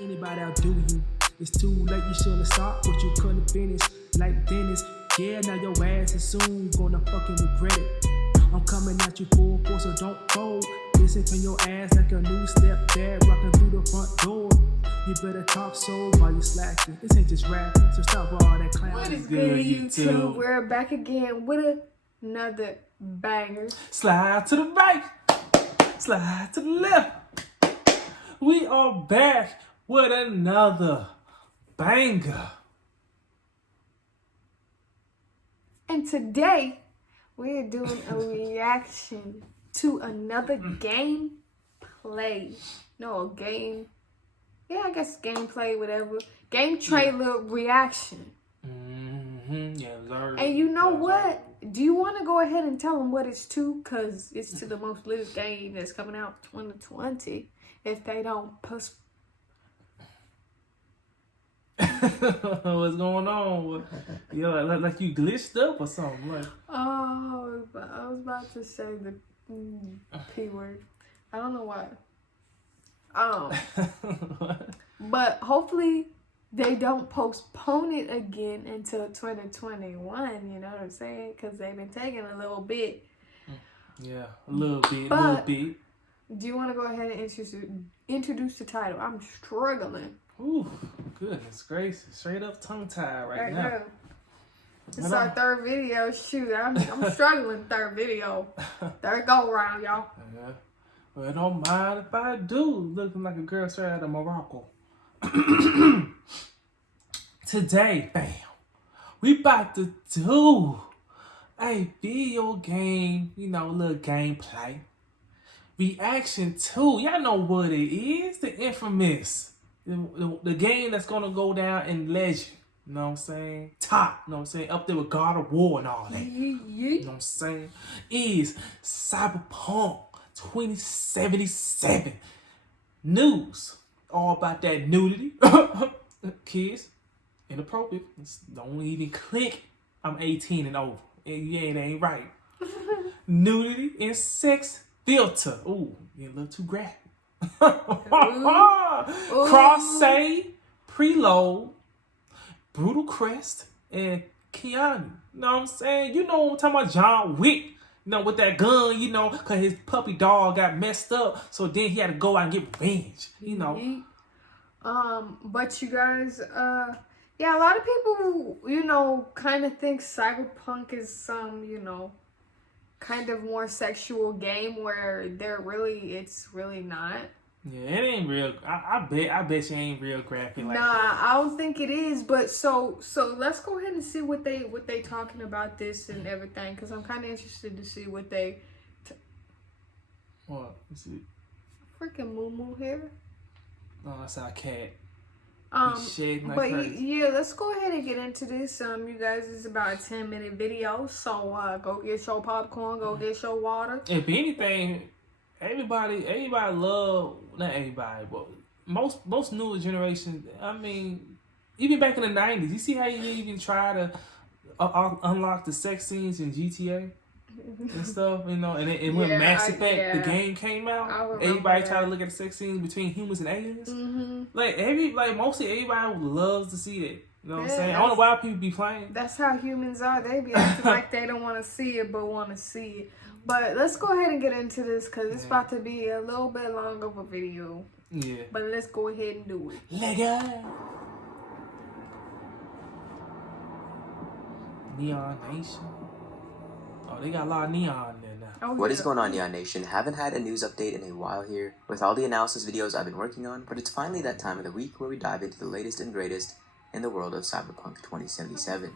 Anybody outdo you. It's too late, you should've stopped, but you couldn't finish. Like Dennis, yeah, now your ass is soon gonna fucking regret it. I'm coming at you full force, so don't fold. Listen from your ass like a new step dad rocking through the front door. You better talk so while you slacking. This ain't just rapping, so stop all that clowning. What is good, YouTube? We're back again with another banger. Slide to the right, slide to the left. We are back with another banger. And today, we're doing a reaction to another gameplay. No, game. Yeah, I guess gameplay, whatever. Game trailer reaction. Yeah, and you know what? Do you want to go ahead and tell them what it's to? Because it's to the most latest game that's coming out 2020. If they don't post. What's going on? You know, like you glitched up or something. Like. Oh, I was about to say the P word. I don't know why. But hopefully they don't postpone it again until 2021. You know what I'm saying? Because they've been taking a little bit. Yeah, a little bit. Do you want to go ahead and introduce the title? I'm struggling. Ooh, goodness gracious. Straight up tongue-tied right now. Now. It's our third video. Shoot, I'm struggling third video. Third go round, y'all. Yeah. Well, don't mind if I do. Looking like a girl straight out of Morocco. Today, bam, we about to do a video game, you know, a little gameplay. Reaction to, y'all know what it is, the infamous. The game that's gonna go down in legend. You know what I'm saying? Top, you know what I'm saying? Up there with God of War and all that. You know what I'm saying? Is Cyberpunk 2077. News. All about that nudity. Kids, inappropriate. Don't even click. I'm 18 and over. Yeah, it ain't right. Nudity and sex filter. Ooh, you a little too graphic. CrossSave&Preload, Brutal Crest, and Keanu. You know what I'm saying? You know what I'm talking about, John Wick. You know, with that gun, you know, because his puppy dog got messed up. So then he had to go out and get revenge, you know. But you guys, yeah, a lot of people, you know, kind of think Cyberpunk is some, you know, kind of more sexual game where it's really not. Yeah, it ain't real. I bet you ain't real graphic like that. Nah, I don't think it is. But so let's go ahead and see what they talking about this and everything, because I'm kind of interested to see what they. What? Is it? Freaking moo here. No, that's our cat. But yeah, let's go ahead and get into this. You guys, it's about a 10-minute video, so go get your popcorn, go get your water. If anything, everybody love, not everybody, but most newer generation. I mean, even back in the 90s, you see how you even try to unlock the sex scenes in GTA and stuff, you know, and when Mass Effect the game came out, everybody tried to look at the sex scenes between humans and aliens. Mostly everybody loves to see that. You know what I'm saying? I don't know why people be playing. That's how humans are. They be acting like they don't want to see it, but want to see it. But let's go ahead and get into this, because it's about to be a little bit long of a video. Yeah. But let's go ahead and do it. Let go. Neon Nation. Oh, they got a lot of neon there now. Oh, what is going on, Neon Nation? Haven't had a news update in a while here with all the analysis videos I've been working on, but it's finally that time of the week where we dive into the latest and greatest in the world of Cyberpunk 2077.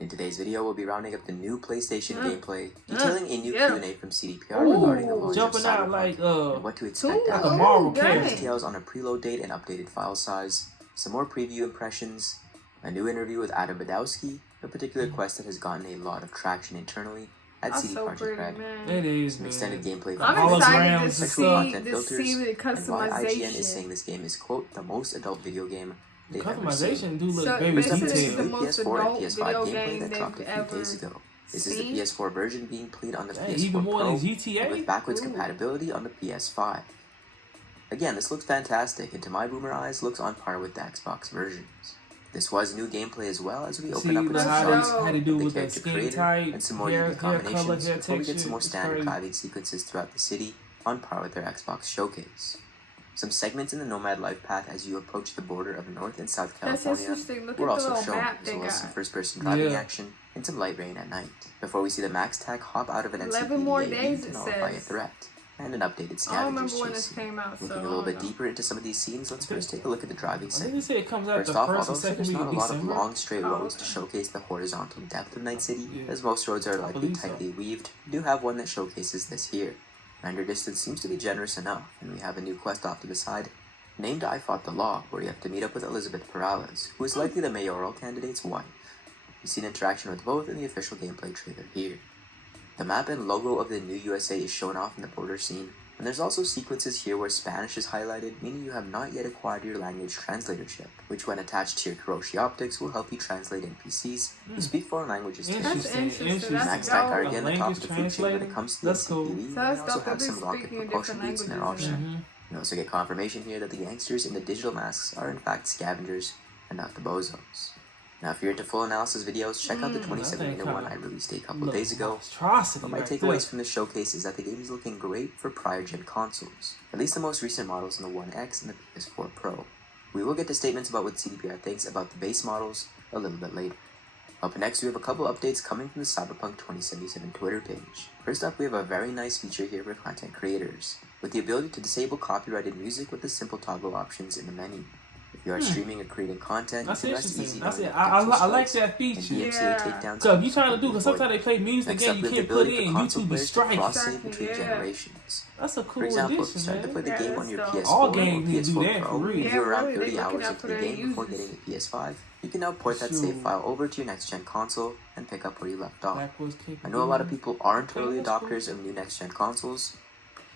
In today's video, we'll be rounding up the new PlayStation gameplay, detailing a new Q&A from CDPR regarding the launch of Cyberpunk and what to expect like a Marvel character. Details on a preload date and updated file size, some more preview impressions, a new interview with Adam Badowski, a particular quest that has gotten a lot of traction internally at CD Projekt Red. It is, some extended gameplay I'm excited to sexual content see filters, the customization. and why IGN is saying this game is, quote, the most adult video game they've customization ever seen. do look very detailed. The PS4 and PS5 gameplay that dropped a few days ago. This is the PS4 version being played on the PS4 even more Pro than GTA? with backwards compatibility on the PS5. Again, this looks fantastic, and to my boomer eyes, looks on par with the Xbox versions. This was new gameplay as well, as we open up with some shots how they do of the with the character skin creator type, and some more hair unique color, combinations hair before we get texture. some more It's standard crazy. driving sequences throughout the city, on par with their Xbox showcase. Some segments in the Nomad life path as you approach the border of North and South That's California interesting. Look were at the also little shown, map as they well as some got. first-person driving Yeah. action and some light rain at night, before we see the Max Tac hop out of an 11 more NCPD days, to it nullify a says. threat, and an updated I don't scavenger remember when this chase. came out, so Looking I a little don't bit know. deeper into some of these scenes, let's first take a look at the driving I think they segment. say it comes out First the off, first although and second there's week not of a lot of December. long straight Oh, roads to okay. showcase the horizontal depth of Night City, Yeah. as most roads are likely believe so. tightly weaved, we do have one that showcases this here. Render distance seems to be generous enough, and we have a new quest off to the side, named I Fought the Law, where you have to meet up with Elizabeth Perales, who is likely the mayoral candidate's wife. You see an interaction with both in the official gameplay trailer here. The map and logo of the new USA is shown off in the border scene, and there's also sequences here where Spanish is highlighted, meaning you have not yet acquired your language translator chip, which when attached to your Kiroshi optics will help you translate NPCs who speak foreign languages too. That's interesting. That's Max dope. Tac are A again the top language of the food chain when it translator? comes to That's the cool. NCPD, So and that's they also dope. have They'll be some rocket speaking in propulsion different boots in their languages option. and You also get confirmation here that the gangsters in the digital masks are in fact scavengers and not the bozos. Now, if you're into full analysis videos, check out the 27-minute one I released a couple days ago. Monstrosity But my right takeaways there. from the showcase is that the game is looking great for prior-gen consoles, at least the most recent models in the One X and the PS4 Pro. We will get to statements about what CDPR thinks about the base models a little bit later. Up next, we have a couple updates coming from the Cyberpunk 2077 Twitter page. First up, we have a very nice feature here for content creators, with the ability to disable copyrighted music with the simple toggle options in the menu. If you are streaming or creating content, That's you can rest interesting. easy That's knowing it. that I potential like strikes that feature. and DMCA Yeah. takedowns So if are you're trying to do, because avoided. sometimes they play music Next again, up, you we have can't the put ability in. for console YouTube is players to striking. cross-save between Yeah. generations. That's a cool For example, if you addition, start to man. play the Yeah, game that's on your dope. PS4 All or games need to do PS4 that, for Pro, real. and Yeah, you're around really, 30 they're looking hours out into for the their game before users. getting a PS5, you can now port that save Shoot. file over to your next-gen console and pick up where you left off. Backwards kick. I know a lot of people aren't early that's cool. adopters of new next-gen consoles.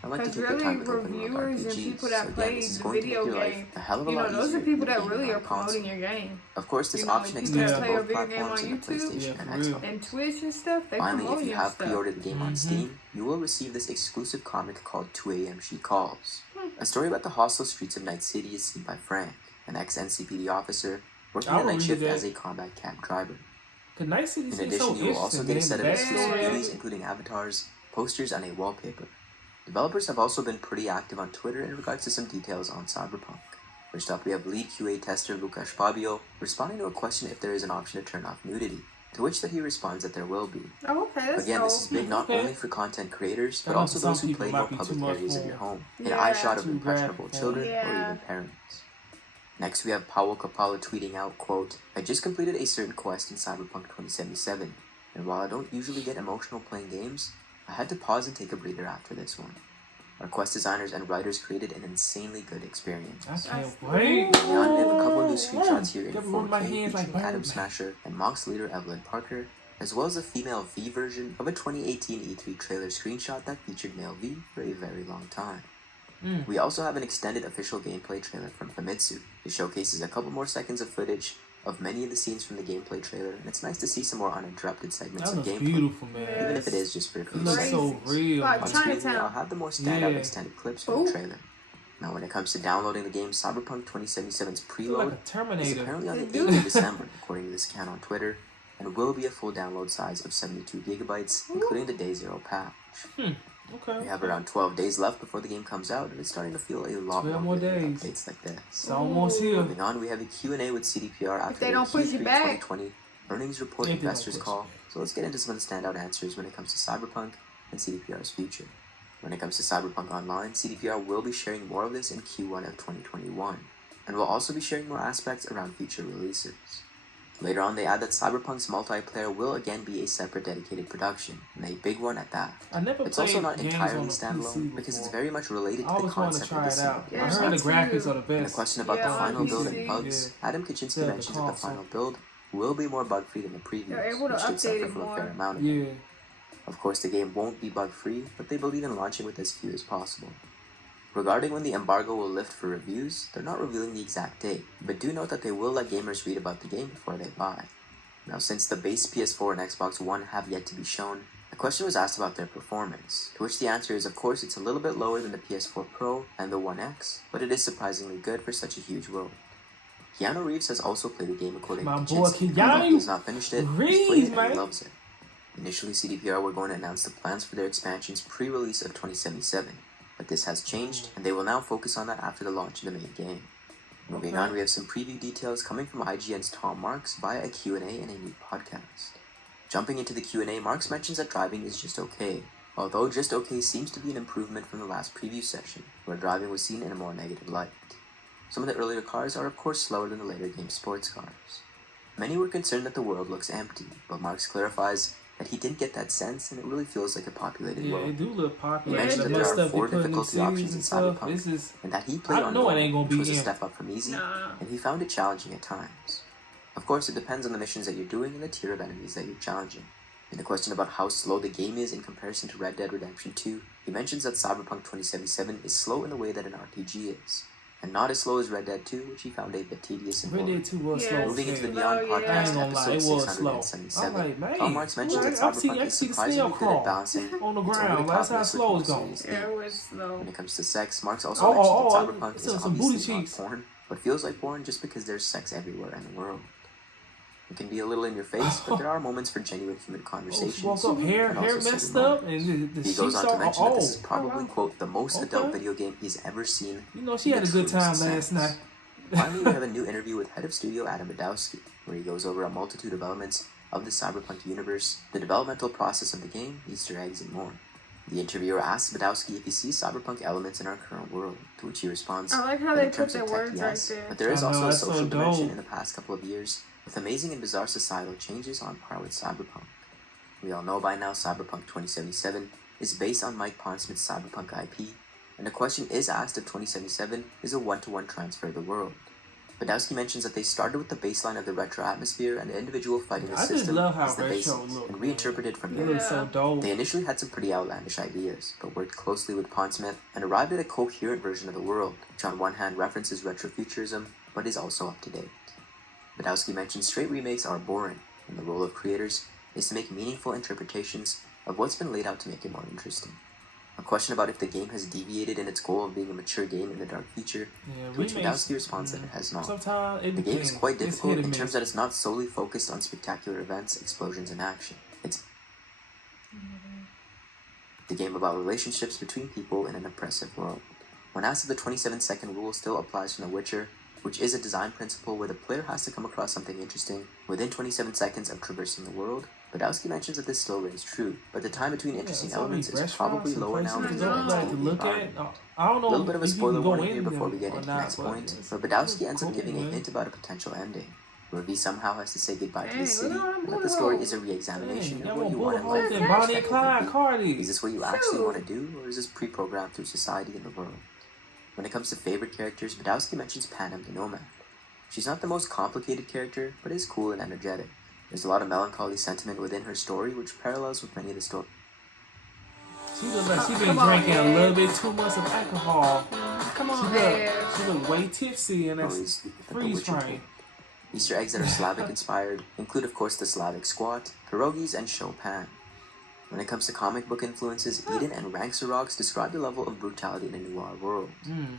I like to Because take the really, time with open world reviewers and RPGs, people so that again, play this is the going to make video your life game, a hell of a you lot know, those easier are people than that gaming really on are a console. promoting your game. Of course, this You know, option people extends that to play both a video game platforms on and the YouTube PlayStation Yeah, and for real. Xbox. And Twitch and stuff, they Finally, promote if you your have stuff. pre-ordered the game on Steam, you will receive this exclusive comic called 2 AM She Calls. A story about the hostile streets of Night City is seen by Frank, an ex-NCPD officer working I a will night read shift that. as a combat cab driver. The Night City In seems addition, so you will also interesting, get a man. set of The exclusive backstory of goodies, it. including avatars, posters, and a wallpaper. Developers have also been pretty active on Twitter in regards to some details on Cyberpunk. First up, we have lead QA tester Lucas Fabio responding to a question if there is an option to turn off nudity, to which that he responds that there will be. Oh, okay, that's Again, this is dope. big not Okay. only for content creators, but I know also for some those who people play it might more be too public much areas for of your them. home, an Yeah. eye shot of Too impressionable graphic. children or Yeah. even parents. Next, we have Paulo Capalla tweeting out, quote, "I just completed a certain quest in Cyberpunk 2077, and while I don't usually get emotional playing games, I had to pause and take a breather after this one. Our quest designers and writers created an insanely good experience." I can't That's- wait. Moving on, we have a couple of new screenshots here in Gotta rub my 4K hands like featuring Adam Birdman. Smasher and Mox leader Evelyn Parker, as well as a female V version of a 2018 E3 trailer screenshot that featured male V for a very long time. We also have an extended official gameplay trailer from Famitsu. It showcases a couple more seconds of footage of many of the scenes from the gameplay trailer, and it's nice to see some more uninterrupted segments That of looks gameplay, beautiful, man. even if it is just for a few It looks seconds. so real. Like On screen here, Chinatown. I'll have the more standout Yeah. extended clips from the Ooh. trailer. Now, when it comes to downloading the game, Cyberpunk 2077's Feel like Preload a is Terminator. apparently on the They 8th do. of December, according to this account on Twitter, and will be a full download size of 72 gigabytes, including the Day Zero patch. Okay. We have around 12 days left before the game comes out, and it's starting to feel a lot 12 more more good with days. updates like this. It's almost here. Moving on, we have a Q&A with CDPR after they their don't push Q3 it back. 2020 earnings report If they don't investors push call. So let's get into some of the standout answers when it comes to Cyberpunk and CDPR's future. When it comes to Cyberpunk Online, CDPR will be sharing more of this in Q1 of 2021, and will also be sharing more aspects around future releases. Later on, they add that Cyberpunk's multiplayer will again be a separate dedicated production, and a big one at that. I never It's played also not games entirely on a standalone PC because it's before. very much related I to the always wanted to concept of try the it single out. player Yeah, I side. heard the me graphics too. are the And a best. question about Yeah, the on final build PC. and bugs, Yeah. Adam Kaczynski Yeah, the mentions that the console. final build will be more bug-free than the previews, They're able to which did update suffer it from a fair more. amount of it. Yeah. Of course, the game won't be bug-free, but they believe in launching with as few as possible. Regarding when the embargo will lift for reviews, they're not revealing the exact date, but do note that they will let gamers read about the game before they buy. Now, since the base PS4 and Xbox One have yet to be shown, a question was asked about their performance, to which the answer is of course it's a little bit lower than the PS4 Pro and the One X, but it is surprisingly good for such a huge world. Keanu Reeves has also played the game according My to boy Kaczynski. Keanu He has not finished it, he's played Reeves, it and man. he loves it. Initially, CDPR were going to announce the plans for their expansions pre-release of 2077, but this has changed, and they will now focus on that after the launch of the main game. Moving on, we have some preview details coming from IGN's Tom Marks via a Q&A and a new podcast. Jumping into the Q&A, Marks mentions that driving is just okay, although just okay seems to be an improvement from the last preview session, where driving was seen in a more negative light. Some of the earlier cars are of course slower than the later game sports cars. Many were concerned that the world looks empty, but Marks clarifies that he didn't get that sense and it really feels like a populated Yeah, world. it do look popular. He mentioned The that there stuff are they 4 put in the difficulty cities options in and stuff. Cyberpunk, This is, and that he played I on know it normal, ain't gonna which be was a in. step up from easy, Nah. and he found it challenging at times. Of course, it depends on the missions that you're doing and the tier of enemies that you're challenging. In the question about how slow the game is in comparison to Red Dead Redemption 2, he mentions that Cyberpunk 2077 is slow in the way that an RPG is, and not as slow as Red Dead 2, which he found a bit tedious and Red boring. Dead 2 was Yeah, slow. Moving into the slow, Beyond yeah. I podcast, ain't gonna lie, episode it was slow. 677, I'm like, man, Tom Marks mentions that I see Cyberpunk is the snail surprisingly good at crawl balancing on the its ground. overly That's how popular slow Switch it's going. series Yeah, it themes. was slow. When it comes to sex, Marks also mentions that Cyberpunk is some booty obviously not cheeks. porn, but feels like porn just because there's sex everywhere in the world. It can be a little in your face, but there are moments for genuine human conversations. Woke up, hair and also messed certain up, moments. and the He goes sheets on to are mention that this is old. probably, quote, the most Okay. adult video game he's ever seen. You know, she in had a the good time truest last sense. night. Finally, we have a new interview with head of studio Adam Badowski, where he goes over a multitude of elements of the Cyberpunk universe, the developmental process of the game, Easter eggs, and more. The interviewer asks Badowski if he sees Cyberpunk elements in our current world, to which he responds, I like how that they in terms put of their tech, words yes, right there. but there is I know, also a that's so social dimension dope. in the past couple of years, with amazing and bizarre societal changes on par with Cyberpunk. We all know by now Cyberpunk 2077 is based on Mike Pondsmith's Cyberpunk IP, and the question is asked if 2077 is a one-to-one transfer of the world. Badowski mentions that they started with the baseline of the retro atmosphere and the individual fighting the I just system love how as the retro basis, look, and man. reinterpreted from It there. looks so dope. They initially had some pretty outlandish ideas, but worked closely with Pondsmith and arrived at a coherent version of the world, which on one hand references retrofuturism, but is also up to date. Badowski mentions straight remakes are boring, and the role of creators is to make meaningful interpretations of what's been laid out to make it more interesting. A question about if the game has deviated in its goal of being a mature game in the dark future, Yeah, to which remakes, Badowski responds that it has not. Sometimes it The game is depends. quite It's difficult hit or in miss. terms that it's not solely focused on spectacular events, explosions, and action. It's the game about relationships between people in an oppressive world. When asked if the 27-second rule still applies from The Witcher, which is a design principle where the player has to come across something interesting within 27 seconds of traversing the world, Badowski mentions that this still rings true, but the time between interesting so many elements is restaurants probably and lower now places than to it go is like to to the look at. environment. I don't know A little bit of a if you spoiler can go warning in here before we them get or into the not, next but point, it's but Badowski ends up cool, giving a man. hint about a potential ending, where V somehow has to say goodbye to Dang, the city, look at all and them that the story bullet is a holes. re-examination Dang, of y'all what you want want in bullet life. holes and and Bonnie and expect it Clyde to be. Cardi. Is this what you actually want to do, or is this pre-programmed through society and the world? When it comes to favorite characters, Badowski mentions Panem the Nomad. She's not the most complicated character, but is cool and energetic. There's a lot of melancholy sentiment within her story, which parallels with many of the stories. She look like she been Come on, drinking a man. little bit too much of alcohol. Come She on, look, man. she look way tipsy in that Stories that The freeze Witcher frame. told. Easter eggs that are Slavic inspired include, of course, the Slavic squat, pierogies, and Chopin. When it comes to comic book influences, Eden and Ranxerox describe the level of brutality in a noir world,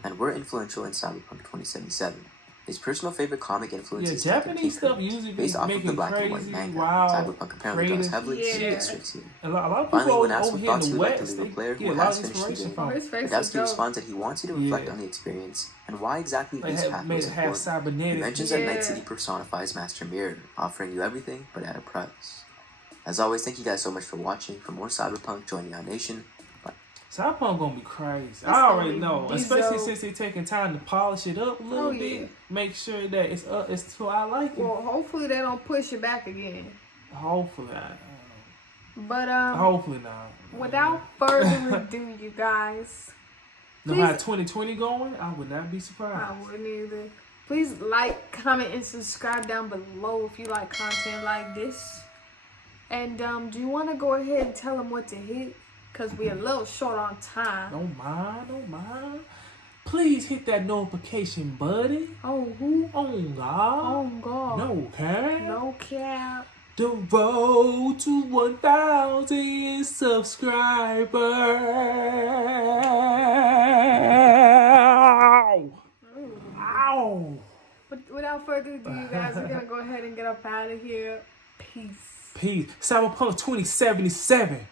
and were influential in Cyberpunk 2077. His personal favorite comic influence Yeah, is Tekken Japanese Tinker, stuff usually be based off of the making black and white crazy, manga. wild, Cyberpunk apparently draws creative heavily to shit. districts here. A lot of Finally, people when asked over what here in thoughts the you would like to West, leave a they player get who a lot has of finished the inspiration game, Oh, from. his face is Badowski dope. responds that he wants you to reflect Yeah. on the experience and why exactly They this have path made was it have important. He cybernetic. mentions that Night Yeah. City personifies Master Mirror, offering you everything but at a price. As always, thank you guys so much for watching. For more Cyberpunk, join Young Nation. Cyberpunk gonna be crazy. I gonna already be know, bizzo. especially since they're taking time to polish it up a little Oh, bit. yeah. Make sure that it's to our liking. Well, hopefully they don't push it back again. Hopefully, But hopefully not. without further ado, you guys, No, how please- 2020 going, I would not be I surprised. wouldn't either. Please like, comment, and subscribe down below if you like content like this. And do you want to go ahead and tell them what to hit? Because we're a little short on time. Don't mind. Please hit that notification button. Oh, who? Oh God. Oh, God. No cap. No cap. The road to 1,000 subscribers. Ow! But without further ado, you guys, we're gonna go ahead and get up out of here. Peace. Peace. Cyberpunk 2077.